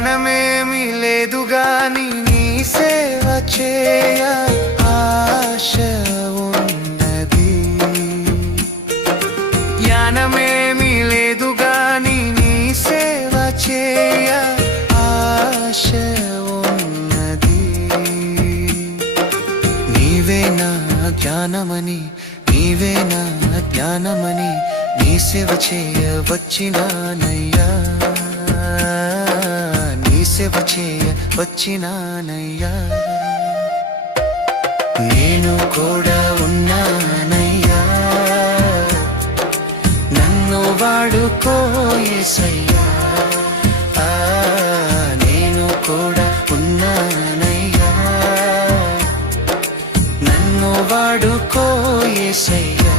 జ్ఞానమేమి లేదు గాని నీ సేవ చేయ ఆశ ఉన్నది. జ్ఞానమేమి లేదు గాని నీ సేవ చేయ ఆశ ఉన్నది. నీవే నా జ్ఞానమని, నీవే నా జ్ఞానమని నీ సేవ చేయ వచ్చినానయ్యా, నీ సేవ చేయ వచ్చినానయ్యా. నేను కూడా ఉన్నానయ్యా, నన్ను వాడుకో యేసయ్యా. నేను కూడా ఉన్నానయ్యా, నన్ను వాడుకో యేసయ్యా.